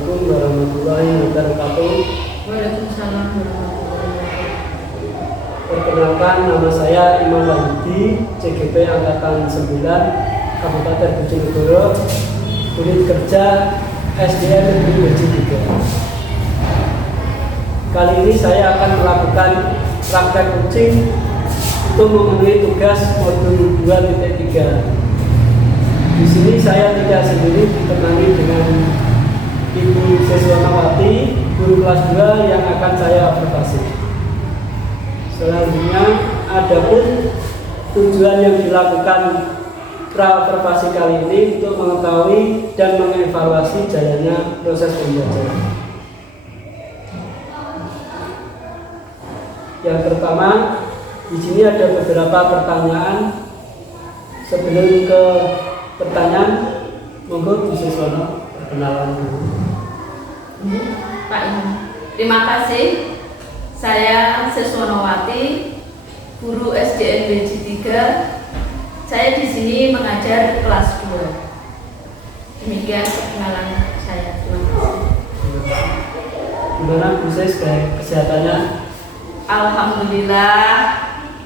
Assalamualaikum warahmatullahi wabarakatuh. Waalaikumsalam warahmatullahi wabarakatuh. Perkenalkan, nama saya Imam Wahyudi, CGP Angkatan 9, Kabupaten Bojonegoro, unit kerja SDM Negeri 3. Kali ini saya akan melakukan praktek coaching untuk memenuhi tugas modul 2.3. Di sini saya tidak sendiri, ditemani dengan Ibu Siswanawati, guru kelas 2 yang akan saya observasi. Selanjutnya, adapun tujuan yang dilakukan pra-observasi kali ini untuk mengetahui dan mengevaluasi jalannya proses pembelajaran. Yang pertama, di sini ada beberapa pertanyaan. Sebelum ke pertanyaan, monggo Bu Siswono perkenalan dulu. Pak Imam, terima kasih. Saya Siswanawati, guru SDN BJ 3. Saya di sini mengajar kelas 2. Demikian perkenalan saya. Terima kasih. Gimana Bu Sis kesehatannya? Alhamdulillah.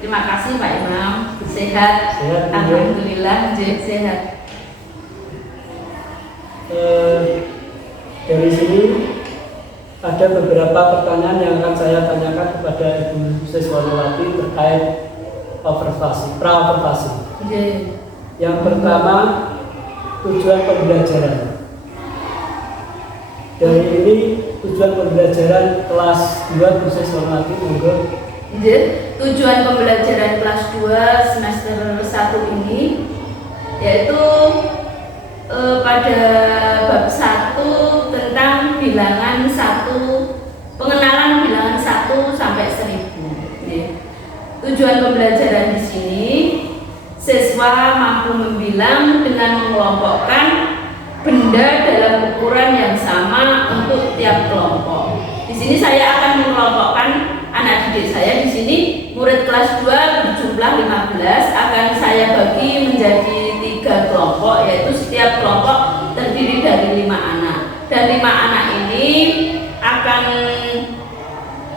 Terima kasih Pak Imam. Sehat. Sehat. Alhamdulillah, sehat. Dari sini ada beberapa pertanyaan yang akan saya tanyakan kepada Ibu Siswanawati terkait observasi, pra-observasi. Yang pertama, tujuan pembelajaran. Dari ini tujuan pembelajaran kelas 2 Bu Siswanawati, monggo. Tujuan pembelajaran kelas 2 semester 1 ini yaitu pada bab 1 tentang bilangan 1, pengenalan bilangan 1 sampai 1000. Tujuan pembelajaran di sini, siswa mampu membilang dengan mengelompokkan benda dalam ukuran yang sama untuk tiap kelompok. Di sini saya akan mengelompokkan anak didik saya. Di sini murid kelas 2 berjumlah 15 akan saya bagi menjadi 3 kelompok, yaitu setiap kelompok terdiri dari 5 anak. Dan 5 anak ini akan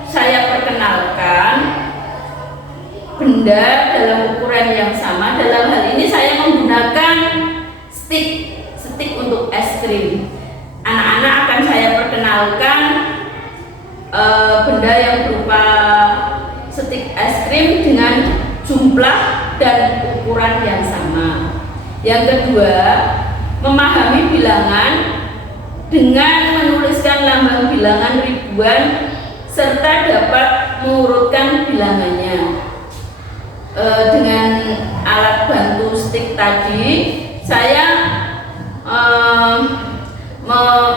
saya perkenalkan benda dalam ukuran yang sama. Dalam hal ini saya menggunakan stik untuk es krim. Anak-anak akan saya perkenalkan benda yang berupa stik es krim dengan jumlah dan ukuran yang sama. Yang kedua, memahami bilangan dengan menuliskan lambang bilangan ribuan serta dapat mengurutkan bilangannya. Dengan alat bantu stik tadi, saya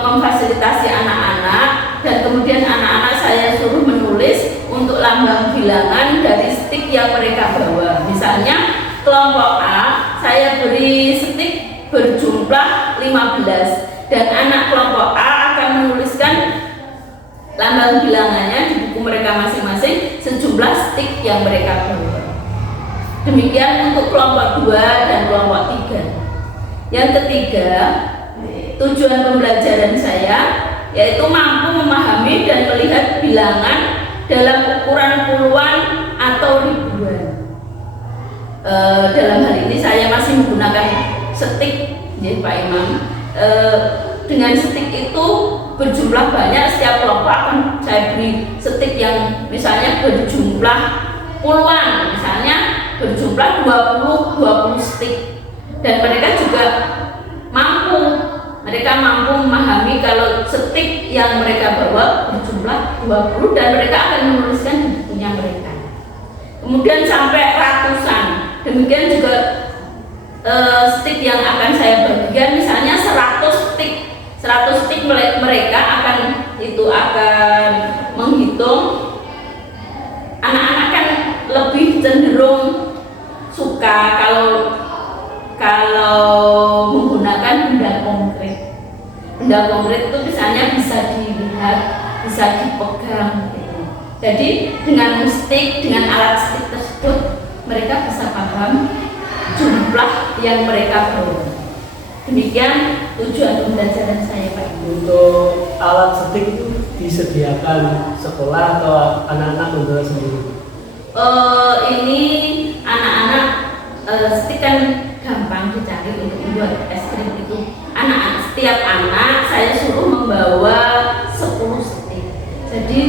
memfasilitasi anak-anak, dan kemudian anak-anak saya suruh menulis untuk lambang bilangan dari stik yang mereka bawa. Misalnya kelompok A saya beri stik berjumlah 15, dan anak kelompok A akan menuliskan lambang bilangannya di buku mereka masing-masing sejumlah stik yang mereka bawa. Demikian untuk kelompok 2 dan kelompok 3. Yang ketiga, tujuan pembelajaran saya yaitu mampu memahami dan melihat bilangan dalam ukuran puluhan atau ribuan. Dalam hal ini saya masih menggunakan stik, ya Pak Imam. Dengan stik itu berjumlah banyak, setiap kelompok akan saya beri stik yang misalnya berjumlah puluhan, misalnya berjumlah 20 stik. Dan mereka juga mampu memahami kalau stik yang mereka bawa berjumlah 20, dan mereka akan menuliskan di bukunya mereka. Kemudian sampai ratusan. Demikian juga stik yang akan saya bagikan, misalnya 100 stik mereka akan menghitung. Anak-anak kan lebih cenderung suka kalau menggunakan benda konkret. Benda konkret itu misalnya bisa dilihat, bisa dipegang. Jadi dengan alat stik tersebut mereka bisa paham jumlah yang mereka bawa. Demikian tujuan pembelajaran saya, Pak. Untuk alat setik itu disediakan sekolah atau anak-anak membawa sendiri? Ini anak-anak setik kan gampang dicari untuk membuat es krim itu. Setiap anak saya suruh membawa 10 setik. Jadi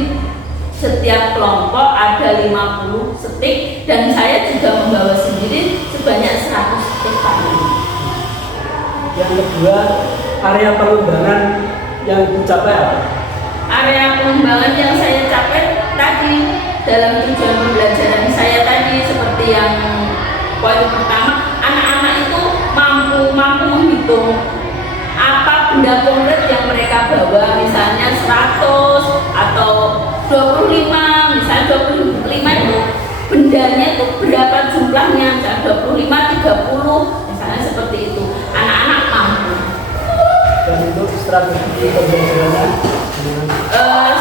setiap kelompok ada 50 setik dan saya juga membawa sendiri sebanyak 100 setik, Pak. Yang kedua, area pengembangan yang dicapai apa? Area pengembangan yang saya capai tadi dalam tujuan pembelajaran saya tadi seperti yang poin pertama, anak-anak itu mampu menghitung apa benda konkret yang mereka bawa, misalnya 100 atau 25, misalnya 25 itu bendanya itu berapa jumlahnya, misalnya 25, 30, misalnya seperti itu. Anak-anak mampu. Dan untuk strategi pembelajarannya?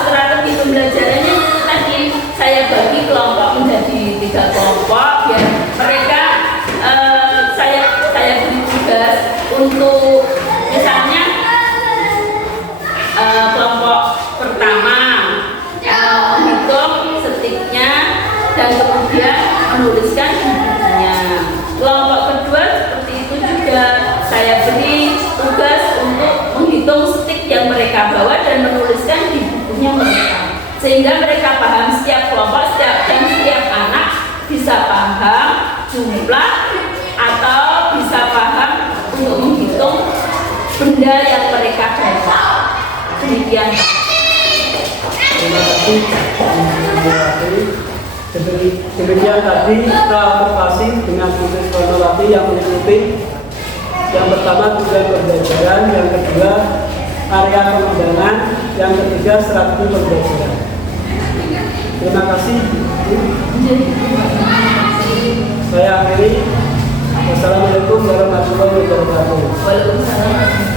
Strategi pembelajarannya itu tadi saya bagi kelompok menjadi 3 kelompok biar mereka saya beri tugas untuk misalnya kelompok pertama menghitung setiknya dan kemudian menuliskan di bukunya. Kelompok kedua seperti itu juga saya beri tugas untuk menghitung setik yang mereka bawa dan menuliskan di bukunya mereka, sehingga mereka paham, setiap kelompok dan setiap anak bisa paham jumlah atau bisa paham untuk menghitung benda yang mereka bawa. Demikian. Terima kasih. Demikian tadi transportasi dengan proses kronologi yang meliputi yang pertama tujuan pembelajaran, yang kedua area pengembangan, yang ketiga strategi pembelajaran. Terima kasih. Saya akhiri. Wassalamualaikum warahmatullahi wabarakatuh. Waalaikumsalam.